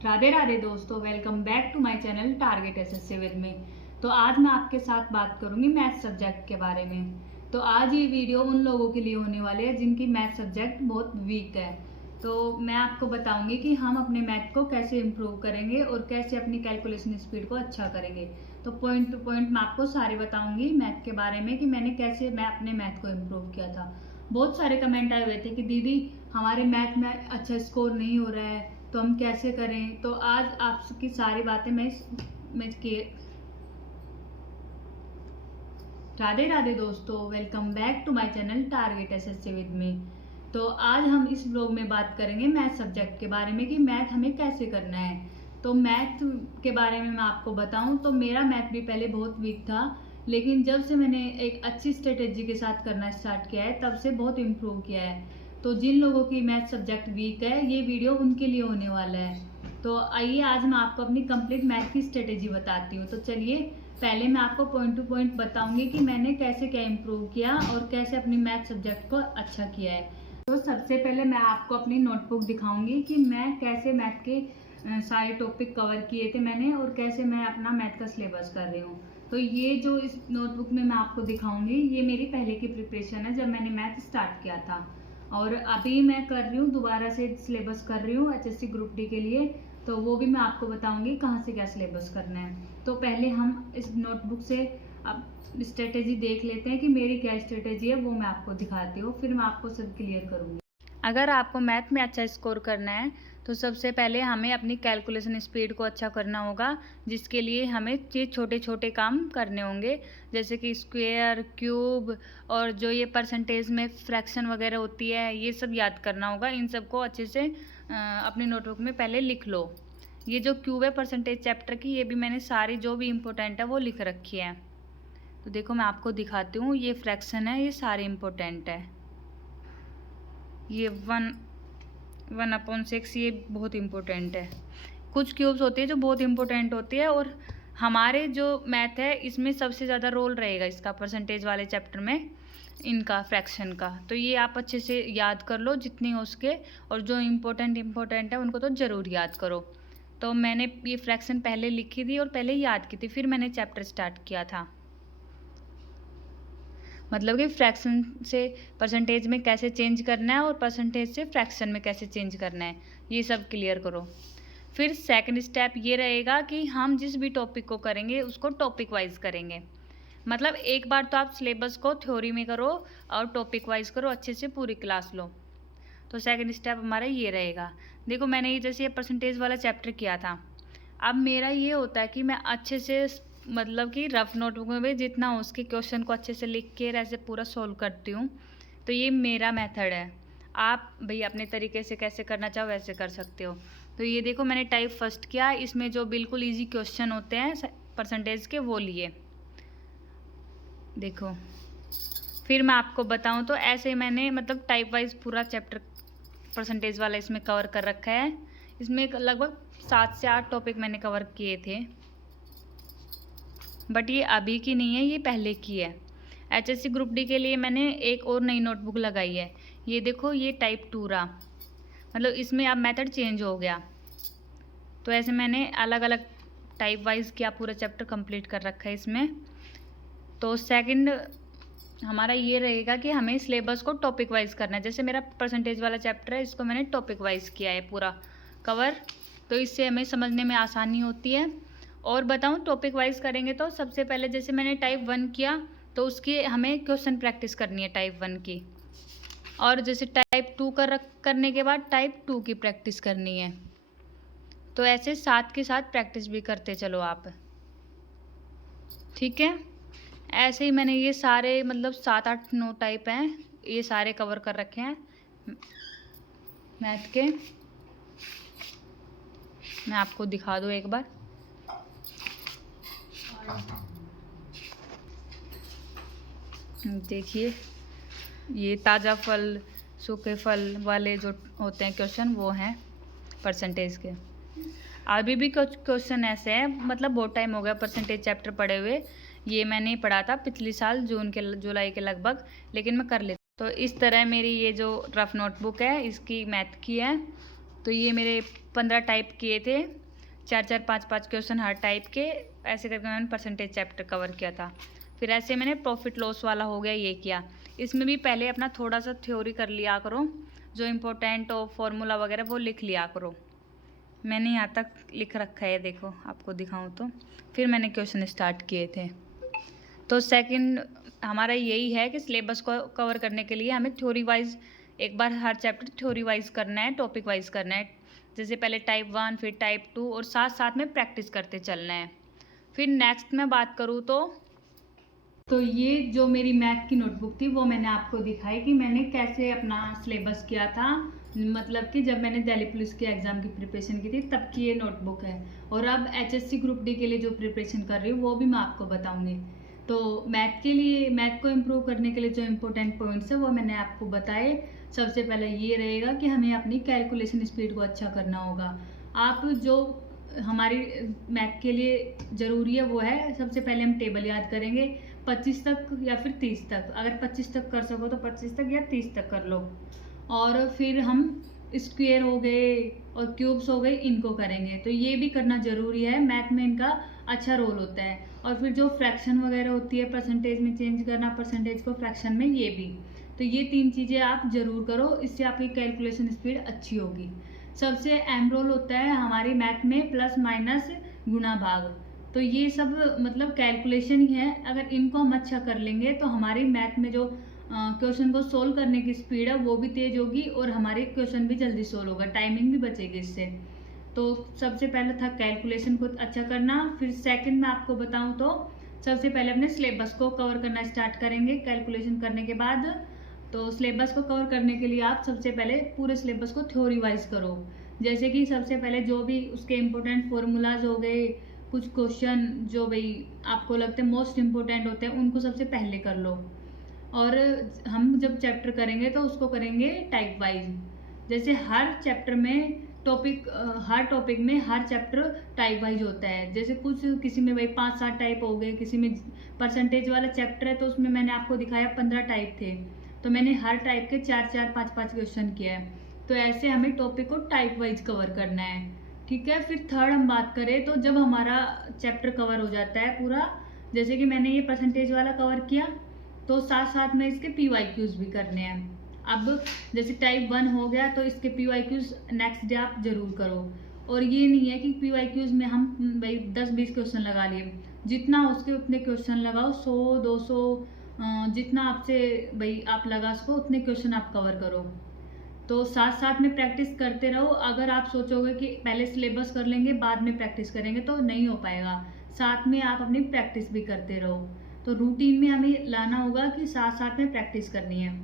राधे राधे दोस्तों, welcome back to my channel target SSC with me. तो आज मैं आपके साथ बात करूंगी मैथ सब्जेक्ट के बारे में। तो आज ये वीडियो उन लोगों के लिए होने वाले है जिनकी मैथ सब्जेक्ट बहुत वीक है। तो मैं आपको बताऊंगी कि हम अपने मैथ को कैसे इम्प्रूव करेंगे और कैसे अपनी कैलकुलेशन स्पीड को अच्छा करेंगे। तो पॉइंट टू पॉइंट मैं आपको सारे बताऊंगी मैथ के बारे में कि मैं अपने मैथ को इम्प्रूव किया था। बहुत सारे कमेंट आए हुए थे कि दीदी हमारे मैथ में अच्छा स्कोर नहीं हो रहा है, तो हम कैसे करें। तो आज आपकी सारी बातें मैं राधे राधे दोस्तों, welcome back to my channel target SSC with me. तो आज हम इस ब्लॉग में बात करेंगे मैथ सब्जेक्ट के बारे में कि मैथ हमें कैसे करना है। तो मैथ के बारे में मैं आपको बताऊं तो मेरा मैथ भी पहले बहुत वीक था, लेकिन जब से मैंने एक अच्छी स्ट्रेटेजी के साथ करना स्टार्ट किया है तब से बहुत इम्प्रूव किया है। तो जिन लोगों की मैथ सब्जेक्ट वीक है ये वीडियो उनके लिए होने वाला है। तो आइए आज मैं आपको अपनी कंप्लीट मैथ की स्ट्रेटेजी बताती हूँ। तो चलिए पहले मैं आपको पॉइंट टू पॉइंट बताऊंगी कि मैंने कैसे क्या इम्प्रूव किया और कैसे अपनी मैथ सब्जेक्ट को अच्छा किया है। तो सबसे पहले मैं आपको अपनी नोटबुक दिखाऊंगी कि मैं कैसे मैथ के सारे टॉपिक कवर किए थे मैंने और कैसे मैं अपना मैथ का सिलेबस कर रही हूँ। तो ये जो इस नोटबुक में मैं आपको दिखाऊंगी ये मेरी पहले की प्रिपरेशन है जब मैंने मैथ स्टार्ट किया था, और अभी मैं कर रही हूँ दोबारा से सिलेबस कर रही हूँ एचएससी ग्रुप डी के लिए। तो वो भी मैं आपको बताऊंगी कहाँ से क्या सिलेबस करना है। तो पहले हम इस नोटबुक से अब स्ट्रेटेजी देख लेते हैं कि मेरी क्या स्ट्रेटेजी है, वो मैं आपको दिखाती हूँ, फिर मैं आपको सब क्लियर करूँगी। अगर आपको मैथ में अच्छा स्कोर करना है तो सबसे पहले हमें अपनी कैलकुलेशन स्पीड को अच्छा करना होगा, जिसके लिए हमें ये छोटे छोटे काम करने होंगे, जैसे कि स्क्वायर, क्यूब और जो ये परसेंटेज में फ्रैक्शन वगैरह होती है ये सब याद करना होगा। इन सबको अच्छे से अपनी नोटबुक में पहले लिख लो। ये जो क्यूब है परसेंटेज चैप्टर की, ये भी मैंने सारी जो भी इम्पोर्टेंट है वो लिख रखी है। तो देखो मैं आपको दिखाती हूँ, ये फ्रैक्शन है, ये सारे इम्पोर्टेंट है। ये 1/6 ये बहुत इम्पोर्टेंट है। कुछ क्यूब्स होती है जो बहुत इम्पोर्टेंट होती है, और हमारे जो मैथ है इसमें सबसे ज़्यादा रोल रहेगा इसका परसेंटेज वाले चैप्टर में, इनका फ्रैक्शन का। तो ये आप अच्छे से याद कर लो जितनी हो सके, और जो इम्पोर्टेंट है उनको तो ज़रूर याद करो। तो मैंने ये फ्रैक्शन पहले लिखी थी और पहले याद की थी, फिर मैंने चैप्टर स्टार्ट किया था। मतलब कि फ्रैक्शन से परसेंटेज में कैसे चेंज करना है और परसेंटेज से फ्रैक्शन में कैसे चेंज करना है, ये सब क्लियर करो। फिर सेकंड स्टेप ये रहेगा कि हम जिस भी टॉपिक को करेंगे उसको टॉपिक वाइज करेंगे। मतलब एक बार तो आप सिलेबस को थ्योरी में करो और टॉपिक वाइज करो, अच्छे से पूरी क्लास लो। तो सेकंड स्टेप हमारा ये रहेगा। देखो मैंने ये जैसे ये परसेंटेज वाला चैप्टर किया था, अब मेरा ये होता है कि मैं अच्छे से मतलब कि रफ नोटबुक में भी जितना हो उसके क्वेश्चन को अच्छे से लिख के ऐसे पूरा सोल्व करती हूँ। तो ये मेरा मेथड है। आप भाई अपने तरीके से कैसे करना चाहो वैसे कर सकते हो। तो ये देखो मैंने टाइप फर्स्ट किया, इसमें जो बिल्कुल इजी क्वेश्चन होते हैं परसेंटेज के वो लिए। देखो फिर मैं आपको बताऊँ तो ऐसे मैंने मतलब टाइप वाइज पूरा चैप्टर परसेंटेज वाला इसमें कवर कर रखा है। इसमें लगभग 7 से 8 टॉपिक मैंने कवर किए थे, बट ये अभी की नहीं है, ये पहले की है। एचएससी ग्रुप डी के लिए मैंने एक और नई नोटबुक लगाई है। ये देखो ये टाइप 2 रहा, मतलब इसमें अब मेथड चेंज हो गया। तो ऐसे मैंने अलग अलग टाइप वाइज किया, पूरा चैप्टर कंप्लीट कर रखा है इसमें। तो सेकंड हमारा ये रहेगा कि हमें सिलेबस को टॉपिक वाइज करना है। जैसे मेरा परसेंटेज वाला चैप्टर है, इसको मैंने टॉपिक वाइज किया है पूरा कवर, तो इससे हमें समझने में आसानी होती है। और बताऊं टॉपिक वाइज करेंगे तो सबसे पहले जैसे मैंने टाइप 1 किया तो उसकी हमें क्वेश्चन प्रैक्टिस करनी है टाइप 1 की, और जैसे टाइप 2 करने के बाद टाइप 2 की प्रैक्टिस करनी है। तो ऐसे साथ के साथ प्रैक्टिस भी करते चलो आप, ठीक है। ऐसे ही मैंने ये सारे मतलब 7 8 9 टाइप हैं, ये सारे कवर कर रखे हैं मैथ के। मैं आपको दिखा दूँ एक बार। देखिए ये ताज़ा फल सूखे फल वाले जो होते हैं क्वेश्चन वो हैं परसेंटेज के। अभी भी कुछ क्वेश्चन ऐसे हैं, मतलब बहुत टाइम हो गया परसेंटेज चैप्टर पढ़े हुए। ये मैंने पढ़ा था पिछले साल जुलाई के लगभग, लेकिन मैं कर लेती। तो इस तरह मेरी ये जो रफ नोटबुक है इसकी मैथ की है। तो ये मेरे 15 टाइप किए थे, 4-4, 5-5 क्वेश्चन हर टाइप के, ऐसे करके मैंने परसेंटेज चैप्टर कवर किया था। फिर ऐसे मैंने प्रॉफिट लॉस वाला हो गया ये किया। इसमें भी पहले अपना थोड़ा सा थ्योरी कर लिया करो, जो इम्पोर्टेंट हो फॉर्मूला वगैरह वो लिख लिया करो। मैंने यहाँ तक लिख रखा है, देखो आपको दिखाऊं तो। फिर मैंने क्वेश्चन स्टार्ट किए थे। तो सेकंड हमारा यही है कि सिलेबस को कवर करने के लिए हमें थ्योरी वाइज एक बार हर चैप्टर थ्योरी वाइज करना है, टॉपिक वाइज करना है। जैसे पहले टाइप 1 फिर टाइप 2 और साथ साथ में प्रैक्टिस करते चलना है। फिर नेक्स्ट मैं बात करूँ तो ये जो मेरी मैथ की नोटबुक थी वो मैंने आपको दिखाई कि मैंने कैसे अपना सिलेबस किया था। मतलब कि जब मैंने दिल्ली पुलिस के एग्ज़ाम की प्रिपरेशन की थी तब की ये नोटबुक है। और अब एचएससी ग्रुप डी के लिए जो प्रिपरेशन कर रही हूँ वो भी मैं आपको बताऊँगी। तो मैथ के लिए, मैथ को इम्प्रूव करने के लिए जो इम्पोर्टेंट पॉइंट्स है वो मैंने आपको बताए। सबसे पहले ये रहेगा कि हमें अपनी कैलकुलेशन स्पीड को अच्छा करना होगा। आप जो हमारी मैथ के लिए ज़रूरी है वो है, सबसे पहले हम टेबल याद करेंगे 25 तक या फिर 30 तक। अगर 25 तक कर सको तो 25 तक या 30 तक कर लो। और फिर हम स्क्वायर हो गए और क्यूब्स हो गए, इनको करेंगे। तो ये भी करना ज़रूरी है, मैथ में इनका अच्छा रोल होता है। और फिर जो फ्रैक्शन वगैरह होती है, परसेंटेज में चेंज करना परसेंटेज को फ्रैक्शन में, ये भी। तो ये 3 चीज़ें आप ज़रूर करो, इससे आपकी कैलकुलेशन स्पीड अच्छी होगी। सबसे अहम रोल होता है हमारी मैथ में प्लस माइनस गुणा भाग। तो ये सब मतलब कैलकुलेशन ही है। अगर इनको हम अच्छा कर लेंगे तो हमारी मैथ में जो क्वेश्चन को सोल्व करने की स्पीड है वो भी तेज होगी और हमारे क्वेश्चन भी जल्दी सोल्व होगा, टाइमिंग भी बचेगी इससे। तो सबसे पहले था कैलकुलेशन को अच्छा करना। फिर सेकंड में आपको बताऊं तो सबसे पहले अपने सिलेबस को कवर करना स्टार्ट करेंगे कैलकुलेशन करने के बाद। तो सिलेबस को कवर करने के लिए आप सबसे पहले पूरे सिलेबस को थ्योरी वाइज करो। जैसे कि सबसे पहले जो भी उसके इम्पोर्टेंट फॉर्मूलाज हो गए, कुछ क्वेश्चन जो भाई आपको लगते हैं मोस्ट इम्पोर्टेंट होते हैं, उनको सबसे पहले कर लो। और हम जब चैप्टर करेंगे तो उसको करेंगे टाइप वाइज। जैसे हर चैप्टर में हर टॉपिक में हर चैप्टर टाइप वाइज होता है। जैसे कुछ किसी में भाई 5-7 टाइप हो गए, किसी में परसेंटेज वाला चैप्टर है तो उसमें मैंने आपको दिखाया 15 टाइप थे, तो मैंने हर टाइप के 4-4, 5-5 क्वेश्चन किया है। तो ऐसे हमें टॉपिक को टाइप वाइज कवर करना है, ठीक है। फिर थर्ड हम बात करें तो जब हमारा चैप्टर कवर हो जाता है पूरा, जैसे कि मैंने ये परसेंटेज वाला कवर किया, तो साथ साथ में इसके PYQs भी करने हैं। अब जैसे टाइप 1 हो गया तो इसके PYQs नेक्स्ट डे आप जरूर करो। और ये नहीं है कि PYQs में हम भाई 10-20 क्वेश्चन लगा लिए, जितना हो उसके उतने क्वेश्चन लगाओ, 100-200 जितना आपसे भाई आप लगा सको उतने क्वेश्चन आप कवर करो। तो साथ साथ में प्रैक्टिस करते रहो। अगर आप सोचोगे कि पहले सिलेबस कर लेंगे बाद में प्रैक्टिस करेंगे तो नहीं हो पाएगा, साथ में आप अपनी प्रैक्टिस भी करते रहो। तो रूटीन में हमें लाना होगा कि साथ साथ में प्रैक्टिस करनी है,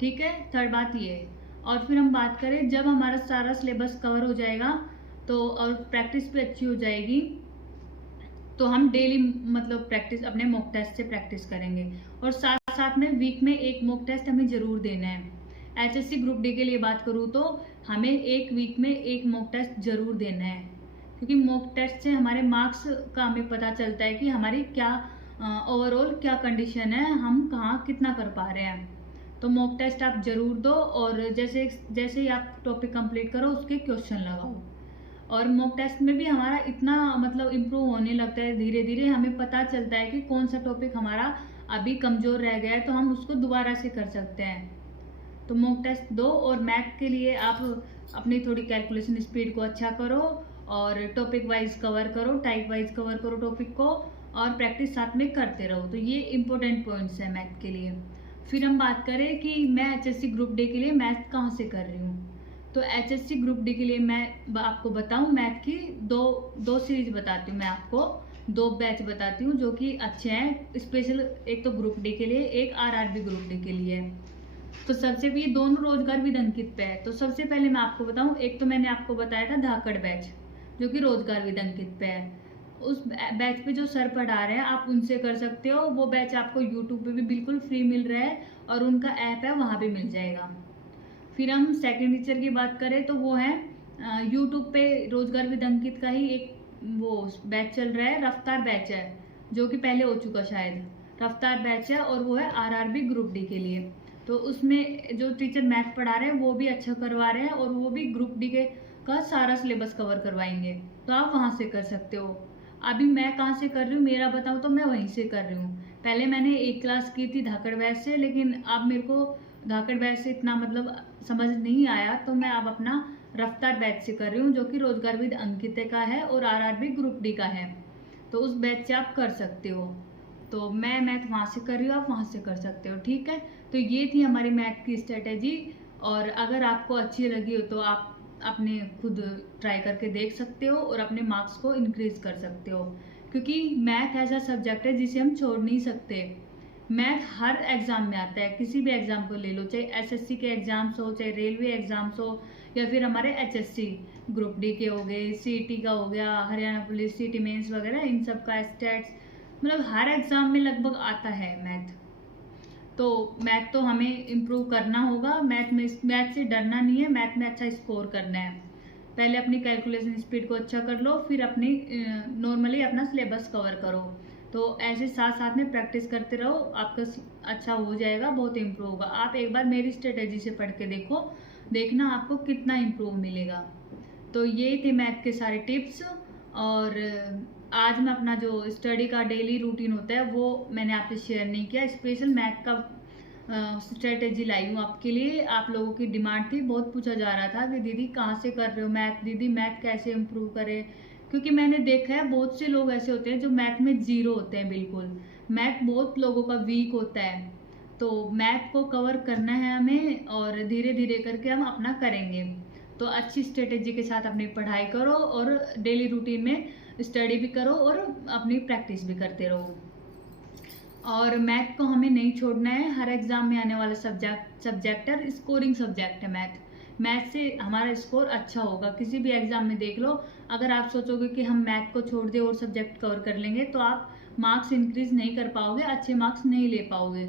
ठीक है। थर्ड बात ये है। और फिर हम बात करें जब हमारा सारा सिलेबस कवर हो जाएगा तो और प्रैक्टिस भी अच्छी हो जाएगी तो हम डेली मतलब प्रैक्टिस अपने मॉक टेस्ट से प्रैक्टिस करेंगे। और साथ साथ में वीक में एक मॉक टेस्ट हमें ज़रूर देना है। एचएससी ग्रुप डी के लिए बात करूँ तो हमें एक वीक में एक मॉक टेस्ट ज़रूर देना है, क्योंकि मॉक टेस्ट से हमारे मार्क्स का हमें पता चलता है कि हमारी क्या ओवरऑल क्या कंडीशन है, हम कहाँ कितना कर पा रहे हैं। तो मॉक टेस्ट आप ज़रूर दो और जैसे जैसे ही आप टॉपिक कंप्लीट करो उसके क्वेश्चन लगाओ। और मॉक टेस्ट में भी हमारा इतना मतलब इम्प्रूव होने लगता है, धीरे धीरे हमें पता चलता है कि कौन सा टॉपिक हमारा अभी कमज़ोर रह गया है, तो हम उसको दोबारा से कर सकते हैं। तो मॉक टेस्ट दो और मैथ के लिए आप अपनी थोड़ी कैलकुलेशन स्पीड को अच्छा करो और टॉपिक वाइज कवर करो, टाइप वाइज कवर करो टॉपिक को, और प्रैक्टिस साथ में करते रहो। तो ये इंपॉर्टेंट पॉइंट्स हैं मैथ के लिए। फिर हम बात करें कि मैं एचएससी ग्रुप डी के लिए मैथ कहाँ से कर रही हूँ। तो एचएससी ग्रुप डी के लिए मैं आपको बताऊँ, मैथ की दो सीरीज बताती हूँ मैं आपको, 2 बैच बताती हूँ जो कि अच्छे हैं स्पेशल। एक तो ग्रुप डी के लिए, एक आरआरबी ग्रुप डी के लिए। तो सबसे भी दोनों रोजगार विद अंकित पे है। तो सबसे पहले मैं आपको बताऊं, एक तो मैंने आपको बताया था धाकड़ बैच जो कि रोजगार विद अंकित पे है। उस बैच पे जो सर पढ़ा रहे हैं आप उनसे कर सकते हो। वो बैच आपको यूट्यूब पे भी बिल्कुल फ्री मिल रहा है और उनका ऐप है वहाँ पे मिल जाएगा। फिर हम सेकेंड टीचर की बात करें तो वो है यूट्यूब पे रोजगार विद अंकित का ही एक वो बैच चल रहा है, रफ्तार बैच है, जो कि पहले हो चुका शायद, रफ्तार बैच है, और वो है आरआरबी ग्रुप डी के लिए। तो उसमें जो टीचर मैथ पढ़ा रहे हैं वो भी अच्छा करवा रहे हैं और वो भी ग्रुप डी के का सारा सिलेबस कवर करवाएंगे, तो आप वहाँ से कर सकते हो। अभी मैं कहाँ से कर रही हूँ मेरा बताऊँ तो मैं वहीं से कर रही हूँ। पहले मैंने एक क्लास की थी धाकड़ बैच से, लेकिन अब मेरे को धाकड़ बैच से इतना मतलब समझ नहीं आया, तो मैं अब अपना रफ्तार बैच से कर रही हूँ, जो कि रोजगारविद अंकित का है और आरआरबी ग्रुप डी का है। तो उस बैच से आप कर सकते हो। तो मैं मैथ वहाँ से कर रही हूँ, आप वहाँ से कर सकते हो, ठीक है। तो ये थी हमारी मैथ की स्ट्रेटेजी, और अगर आपको अच्छी लगी हो तो आप अपने खुद ट्राई करके देख सकते हो और अपने मार्क्स को इंक्रीज कर सकते हो, क्योंकि मैथ ऐसा सब्जेक्ट है जिसे हम छोड़ नहीं सकते। मैथ हर एग्जाम में आता है, किसी भी एग्जाम को ले लो, चाहे एसएससी के एग्जाम्स हो, चाहे रेलवे एग्जाम्स हो, या फिर हमारे एचएससी ग्रुप डी के हो गए, सीईटी का हो गया, हरियाणा पुलिस सीईटी मेंस वगैरह, इन सब का स्टेट्स, मतलब हर एग्जाम में लगभग आता है मैथ। तो मैथ तो हमें इम्प्रूव करना होगा, मैथ से डरना नहीं है, मैथ में अच्छा स्कोर करना है। पहले अपनी कैलकुलेशन स्पीड को अच्छा कर लो, फिर अपनी नॉर्मली अपना सिलेबस कवर करो। तो ऐसे साथ साथ में प्रैक्टिस करते रहो, आपका अच्छा हो जाएगा, बहुत इम्प्रूव होगा। आप एक बार मेरी स्ट्रेटेजी से पढ़ के देखो, देखना आपको कितना इम्प्रूव मिलेगा। तो ये थे मैथ के सारे टिप्स। और आज मैं अपना जो स्टडी का डेली रूटीन होता है वो मैंने आपसे शेयर नहीं किया, स्पेशल मैथ का स्ट्रेटेजी लाई हूँ आपके लिए। आप लोगों की डिमांड थी, बहुत पूछा जा रहा था कि दीदी कहाँ से कर रहे हो मैथ, दीदी मैथ कैसे इम्प्रूव करें, क्योंकि मैंने देखा है बहुत से लोग ऐसे होते हैं जो मैथ में जीरो होते हैं, बिल्कुल मैथ बहुत लोगों का वीक होता है। तो मैथ को कवर करना है हमें, और धीरे धीरे करके हम अपना करेंगे। तो अच्छी स्ट्रेटेजी के साथ अपनी पढ़ाई करो और डेली रूटीन में स्टडी भी करो और अपनी प्रैक्टिस भी करते रहो। और मैथ को हमें नहीं छोड़ना है, हर एग्जाम में आने वाला सब्जेक्ट है, स्कोरिंग सब्जेक्ट है मैथ से हमारा स्कोर अच्छा होगा। किसी भी एग्जाम में देख लो, अगर आप सोचोगे कि हम मैथ को छोड़ दे और सब्जेक्ट कवर कर लेंगे, तो आप मार्क्स इंक्रीज नहीं कर पाओगे, अच्छे मार्क्स नहीं ले पाओगे।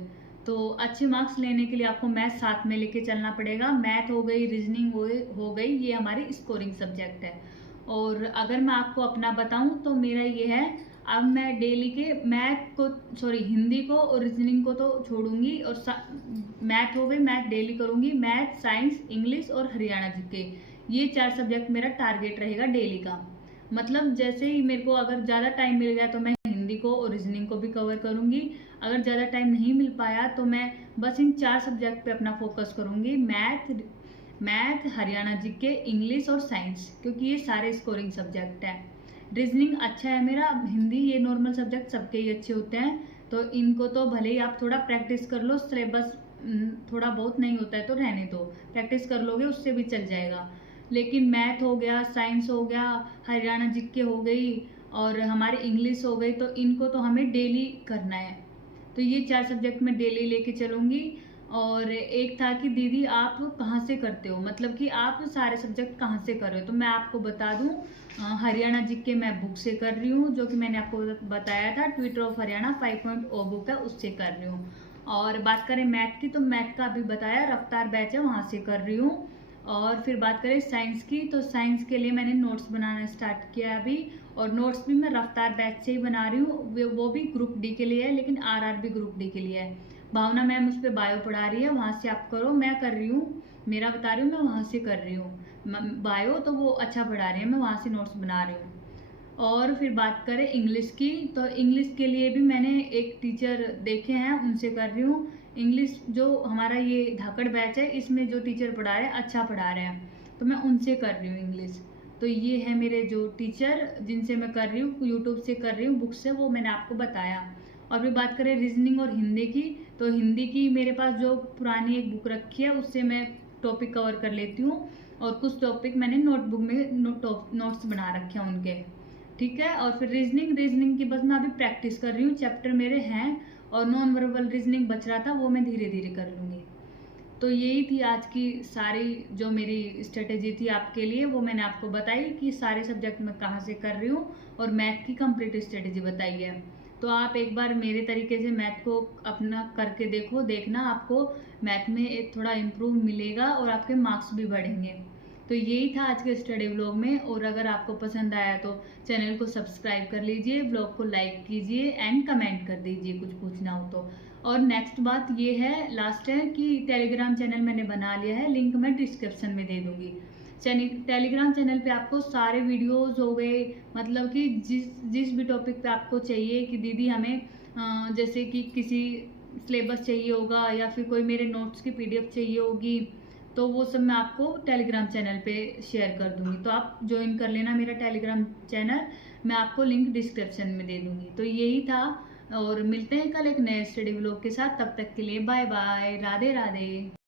तो अच्छे मार्क्स लेने के लिए आपको मैथ साथ में लेके चलना पड़ेगा। मैथ हो गई, रीजनिंग हो गई, ये हमारी स्कोरिंग सब्जेक्ट है। और अगर मैं आपको अपना बताऊं तो मेरा ये है, अब मैं डेली के हिंदी को और रीजनिंग को तो छोड़ूंगी, और मैथ हो गई, मैथ डेली करूंगी, मैथ, साइंस, इंग्लिश और हरियाणा जीके, ये 4 सब्जेक्ट मेरा टारगेट रहेगा डेली का। मतलब जैसे ही मेरे को अगर ज़्यादा टाइम मिल गया तो मैं हिंदी को और रीजनिंग को भी कवर करूंगी, अगर ज़्यादा टाइम नहीं मिल पाया तो मैं बस इन 4 सब्जेक्ट पे अपना फोकस करूंगी, मैथ, हरियाणा जीके, इंग्लिश और साइंस, क्योंकि ये सारे स्कोरिंग सब्जेक्ट हैं। रीजनिंग अच्छा है मेरा, हिंदी, ये नॉर्मल सब्जेक्ट सबके ही अच्छे होते हैं, तो इनको तो भले ही आप थोड़ा प्रैक्टिस कर लो, सिलेबस थोड़ा बहुत नहीं होता है तो रहने दो, प्रैक्टिस कर लोगे उससे भी चल जाएगा। लेकिन मैथ हो गया, साइंस हो गया, हरियाणा जीके हो गई और हमारी इंग्लिश हो गई, तो इनको तो हमें डेली करना है। तो ये 4 सब्जेक्ट मैं डेली लेके चलूँगी। और एक था कि दीदी आप कहाँ से करते हो, मतलब कि आप सारे सब्जेक्ट कहाँ से कर रहे हो, तो मैं आपको बता दूं, हरियाणा जीके मैं बुक से कर रही हूँ, जो कि मैंने आपको बताया था, ट्विटर ऑफ हरियाणा 5.0 बुक है, उससे कर रही हूँ। और बात करें मैथ की, तो मैथ का अभी बताया रफ्तार बैच है, वहाँ से कर रही हूँ। और फिर बात करें साइंस की, तो साइंस के लिए मैंने नोट्स बनाना स्टार्ट किया अभी, और नोट्स भी मैं रफ्तार बैच से ही बना रही हूँ, वो भी ग्रुप डी के लिए है, लेकिन आरआरबी ग्रुप डी के लिए है। भावना मैम उस पर बायो पढ़ा रही है, वहाँ से आप करो, मैं कर रही हूँ, मेरा बता रही हूँ, मैं वहाँ से कर रही हूँ बायो, तो वो अच्छा पढ़ा रही है, मैं वहाँ से नोट्स बना रही हूँ। और फिर बात करें इंग्लिश की, तो इंग्लिश के लिए भी मैंने एक टीचर देखे हैं, उनसे कर रही हूँ। इंग्लिश जो हमारा ये धाकड़ बैच है, इसमें जो टीचर पढ़ा रहे हैं अच्छा पढ़ा रहे हैं, तो मैं उनसे कर रही हूँ इंग्लिश। तो ये है मेरे जो टीचर जिनसे मैं कर रही हूँ, यूट्यूब से कर रही हूँ, बुक से, वो मैंने आपको बताया। और फिर बात करें रीजनिंग और हिंदी की, तो हिंदी की मेरे पास जो पुरानी एक बुक रखी है, उससे मैं टॉपिक कवर कर लेती हूँ, और कुछ टॉपिक मैंने नोटबुक में नोट्स बना रखे हैं उनके, ठीक है। और फिर रीजनिंग की बस मैं अभी प्रैक्टिस कर रही हूँ, चैप्टर मेरे हैं, और नॉन वर्बल रीजनिंग बच रहा था, वो मैं धीरे धीरे कर लूँगी। तो यही थी आज की सारी जो मेरी स्ट्रेटेजी थी आपके लिए, वो मैंने आपको बताई कि सारे सब्जेक्ट मैं कहाँ से कर रही हूँ, और मैथ की कंप्लीट स्ट्रेटेजी बताई है। तो आप एक बार मेरे तरीके से मैथ को अपना करके देखना आपको मैथ में एक थोड़ा इम्प्रूव मिलेगा और आपके मार्क्स भी बढ़ेंगे। तो यही था आज के स्टडी व्लॉग में, और अगर आपको पसंद आया तो चैनल को सब्सक्राइब कर लीजिए, व्लॉग को लाइक कीजिए एंड कमेंट कर दीजिए कुछ पूछना हो तो। और नेक्स्ट बात ये है, लास्ट है, कि टेलीग्राम चैनल मैंने बना लिया है, लिंक मैं डिस्क्रिप्शन में दे दूँगी। टेलीग्राम चैनल पे आपको सारे वीडियोस हो गए, मतलब कि जिस भी टॉपिक पे आपको चाहिए कि दीदी हमें जैसे कि किसी सिलेबस चाहिए होगा या फिर कोई मेरे नोट्स की पीडीएफ चाहिए होगी, तो वो सब मैं आपको टेलीग्राम चैनल पे शेयर कर दूंगी। तो आप ज्वाइन कर लेना मेरा टेलीग्राम चैनल, मैं आपको लिंक डिस्क्रिप्शन में दे दूंगी। तो यही था, और मिलते हैं कल एक नए स्टडी व्लॉग के साथ। तब तक के लिए बाय बाय, राधे राधे।